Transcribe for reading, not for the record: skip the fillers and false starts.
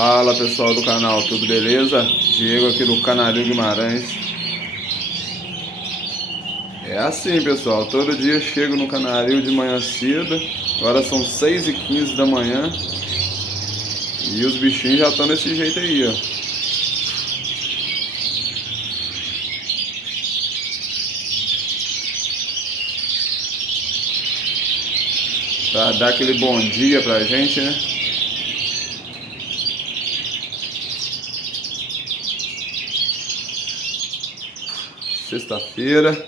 Fala pessoal do canal, tudo beleza? Diego aqui do Canarinho Guimarães. É assim pessoal, todo dia chego no Canarinho de manhã cedo. Agora são 6h15 da manhã e os bichinhos já estão desse jeito aí, ó. Pra dar aquele bom dia pra gente, né? Sexta-feira.